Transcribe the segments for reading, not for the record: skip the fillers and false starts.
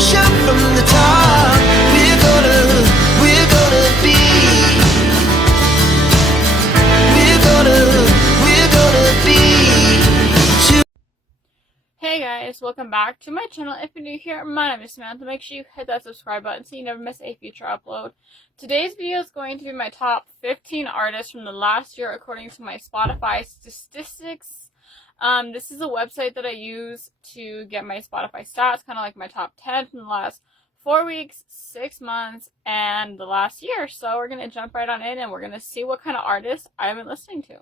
push up from the top. We're gonna be. We're gonna be. Hey guys, welcome back to my channel. If you're new here, my name is Samantha. Make sure you hit that subscribe button so you never miss a future upload. Today's video is going to be my top 15 artists from the last year according to my Spotify statistics. This is a website that I use to get my Spotify stats, kind of like my top 10 from the last 4 weeks, 6 months, and the last year. So we're going to jump right on in and we're going to see what kind of artists I've been listening to.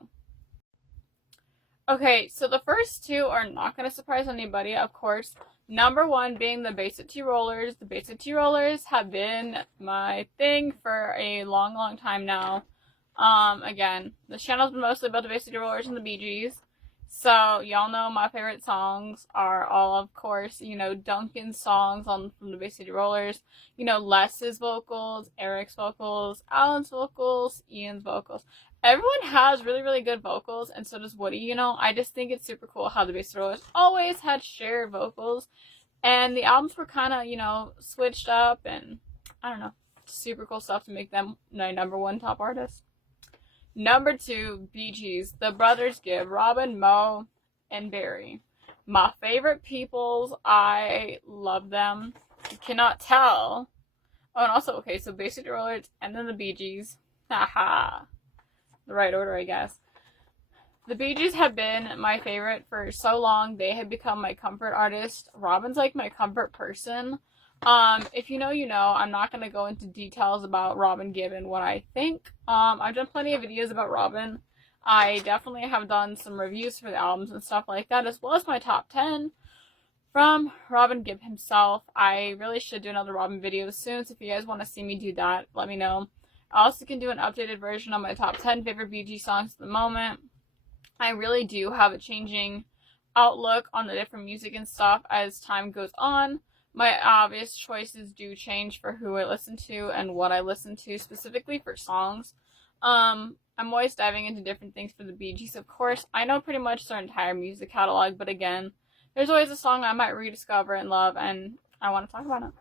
Okay, so the first two are not going to surprise anybody, of course. Number one being the Bay City Rollers. The Bay City Rollers have been my thing for a long, long time now. Again, this channel's been mostly about the Bay City Rollers and the Bee Gees. So, y'all know my favorite songs are all, of course, Duncan's songs from the Bay City Rollers. Les's vocals, Eric's vocals, Alan's vocals, Ian's vocals. Everyone has really, really good vocals, and so does Woody, I just think it's super cool how the Bay City Rollers always had shared vocals, and the albums were kind of, switched up, and I don't know, super cool stuff to make them my number one top artist. Number two, Bee Gees. The brothers Gibb, Robin, Mo, and Barry. My favorite peoples. I love them. You cannot tell. Oh, and also, okay, so Bay City Rollers and then the Bee Gees. Haha. The right order, I guess. The Bee Gees have been my favorite for so long. They have become my comfort artist. Robin's like my comfort person. If you know, you know. I'm not going to go into details about Robin Gibb and what I think. I've done plenty of videos about Robin. I definitely have done some reviews for the albums and stuff like that, as well as my top 10 from Robin Gibb himself. I really should do another Robin video soon, so if you guys want to see me do that, let me know. I also can do an updated version of my top 10 favorite Bee Gees songs at the moment. I really do have a changing outlook on the different music and stuff as time goes on. My obvious choices do change for who I listen to and what I listen to specifically for songs. I'm always diving into different things for the Bee Gees, of course. I know pretty much their entire music catalog, but again, there's always a song I might rediscover and love, and I want to talk about it.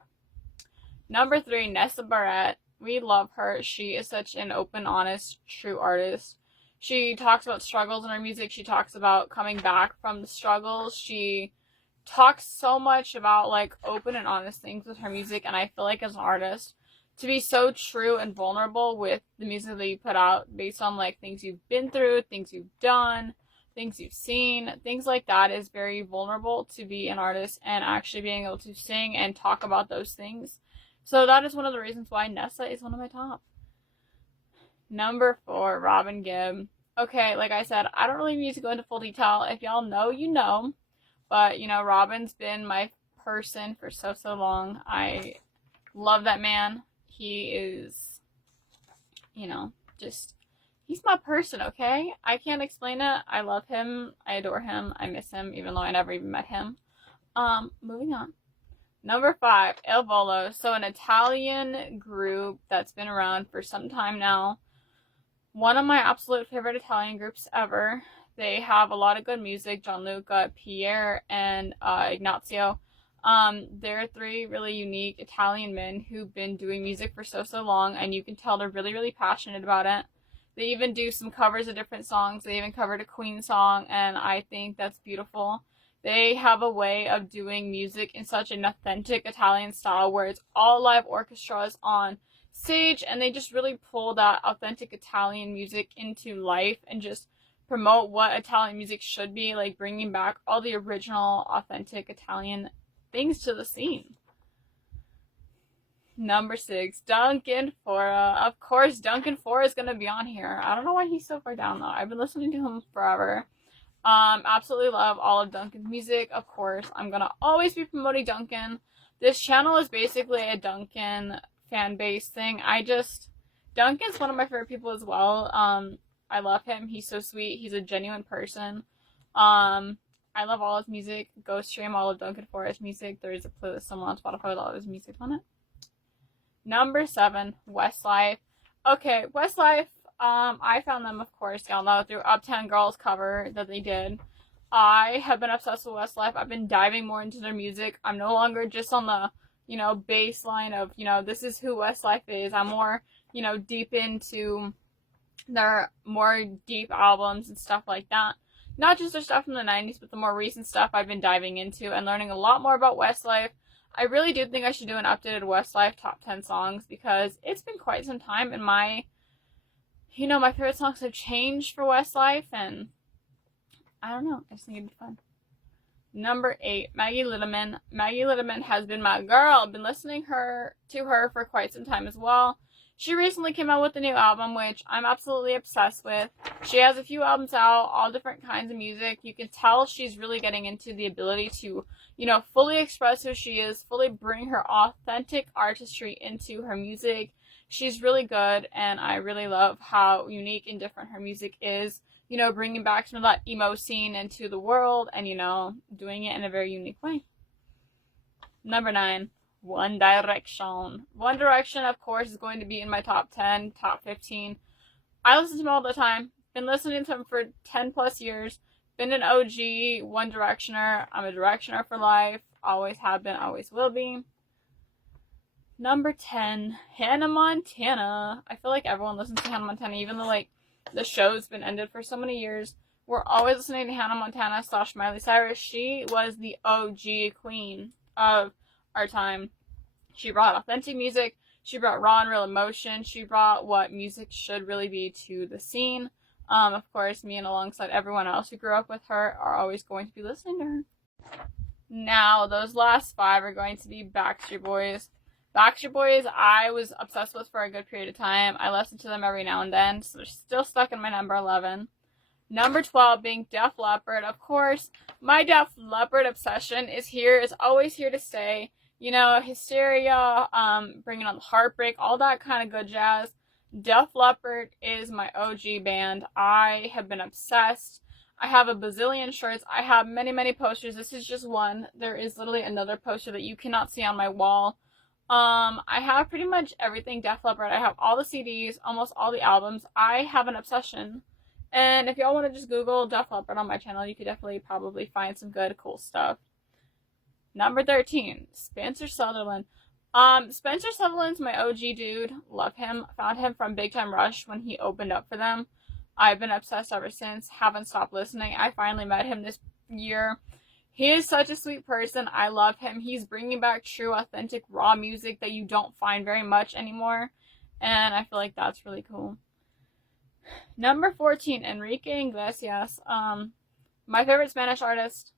Number three, Nessa Barrett. We love her. She is such an open, honest, true artist. She talks about struggles in her music. She talks about coming back from the struggles. She talks so much about open and honest things with her music, and I feel like as an artist, to be so true and vulnerable with the music that you put out based on things you've been through, things you've done, things you've seen, things like that is very vulnerable to be an artist and actually being able to sing and talk about those things. So that is one of the reasons why Nessa is one of my top. Number four, Robin Gibb. Okay, like I said, I don't really need to go into full detail. If y'all know, you know. But, Robin's been my person for so long. I love that man. He is, he's my person, okay? I can't explain it. I love him. I adore him. I miss him, even though I never even met him. Moving on. Number five, Il Volo. So an Italian group that's been around for some time now. One of my absolute favorite Italian groups ever. They have a lot of good music. Gianluca, Pierre, and Ignazio. They're three really unique Italian men who've been doing music for so long, and you can tell they're really, really passionate about it. They even do some covers of different songs. They even covered a Queen song, and I think that's beautiful. They have a way of doing music in such an authentic Italian style where it's all live orchestras on stage, and they just really pull that authentic Italian music into life and just promote what Italian music should be, bringing back all the original, authentic Italian things to the scene. Number six, Duncan Faure. Of course, Duncan Faure is going to be on here. I don't know why he's so far down, though. I've been listening to him forever. Absolutely love all of Duncan's music, of course. I'm going to always be promoting Duncan. This channel is basically a Duncan fan base thing. Duncan's one of my favorite people as well. I love him. He's so sweet. He's a genuine person. I love all his music. Go stream all of Duncan Faure's music. There is a playlist somewhere on Spotify with all of his music on it. Number 7, Westlife. Okay, Westlife, I found them, of course, y'all know, through Uptown Girls cover that they did. I have been obsessed with Westlife. I've been diving more into their music. I'm no longer just on the bass line of, this is who Westlife is. I'm more, deep into their more deep albums and stuff like that. Not just their stuff from the 90s, but the more recent stuff I've been diving into and learning a lot more about Westlife. I really do think I should do an updated Westlife top 10 songs because it's been quite some time, and my favorite songs have changed for Westlife, and I don't know, I just think it'd be fun. Number 8, Maggie Litterman. Maggie Litterman has been my girl. I've been listening to her for quite some time as well. She recently came out with a new album, which I'm absolutely obsessed with. She has a few albums out, all different kinds of music. You can tell she's really getting into the ability to, fully express who she is, fully bring her authentic artistry into her music. She's really good, and I really love how unique and different her music is. Bringing back some of that emo scene into the world and, doing it in a very unique way. Number 9. One Direction. One Direction, of course, is going to be in my top 10, top 15. I listen to them all the time. Been listening to them for 10 plus years. Been an OG One Directioner. I'm a Directioner for life. Always have been, always will be. Number 10, Hannah Montana. I feel like everyone listens to Hannah Montana, even though, the show's been ended for so many years. We're always listening to Hannah Montana / Miley Cyrus. She was the OG queen of our time. She brought authentic music. She brought raw and real emotion. She brought what music should really be to the scene. Of course, me and alongside everyone else who grew up with her are always going to be listening to her. Now, those last 5 are going to be Backstreet Boys. Backstreet Boys, I was obsessed with for a good period of time. I listen to them every now and then, so they're still stuck in my number 11. Number 12 being Def Leppard. Of course, my Def Leppard obsession is always here to stay. Hysteria, bringing on the heartbreak, all that kind of good jazz. Def Leppard is my OG band. I have been obsessed. I have a bazillion shirts. I have many, many posters. This is just one. There is literally another poster that you cannot see on my wall. I have pretty much everything Def Leppard. I have all the CDs, almost all the albums. I have an obsession. And if y'all want to just Google Def Leppard on my channel, you could definitely probably find some good, cool stuff. Number 13, Spencer Sutherland. Spencer Sutherland's my OG dude. Love him. Found him from Big Time Rush when he opened up for them. I've been obsessed ever since. Haven't stopped listening. I finally met him this year. He is such a sweet person. I love him. He's bringing back true, authentic, raw music that you don't find very much anymore. And I feel like that's really cool. Number 14, Enrique Iglesias. My favorite Spanish artist.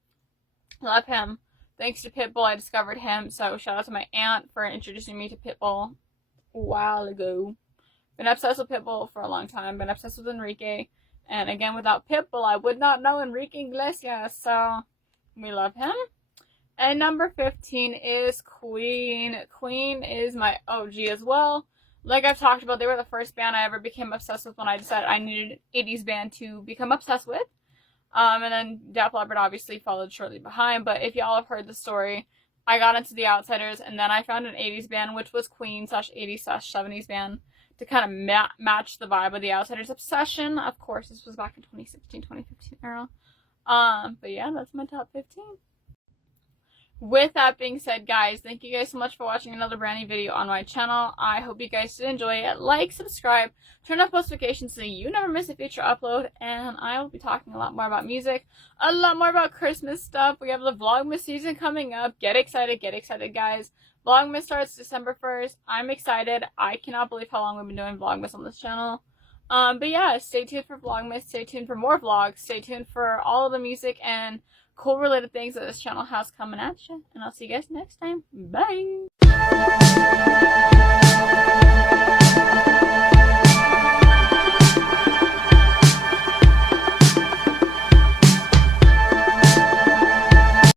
Love him. Thanks to Pitbull, I discovered him. So shout out to my aunt for introducing me to Pitbull a while ago. Been obsessed with Pitbull for a long time. Been obsessed with Enrique. And again, without Pitbull, I would not know Enrique Iglesias. So we love him. And number 15 is Queen. Queen is my OG as well. Like I've talked about, they were the first band I ever became obsessed with when I decided I needed an 80s band to become obsessed with. And then Def Leppard obviously followed shortly behind. But if y'all have heard the story, I got into The Outsiders, and then I found an 80s band, which was Queen / 80s / 70s band, to kind of match the vibe of The Outsiders' obsession. Of course, this was back in 2016, 2015 era. But yeah, that's my top 15. With that being said, guys, thank you guys so much for watching another brand new video on my channel. I hope you guys did enjoy it. Like, subscribe, turn on notifications so you never miss a future upload, and I will be talking a lot more about music, a lot more about Christmas stuff. We have the Vlogmas season coming up. Get excited, guys. Vlogmas starts December 1st. I'm excited. I cannot believe how long we've been doing Vlogmas on this channel. But yeah, stay tuned for Vlogmas. Stay tuned for more vlogs. Stay tuned for all of the music and cool related things that this channel has coming at you. And I'll see you guys next time. Bye!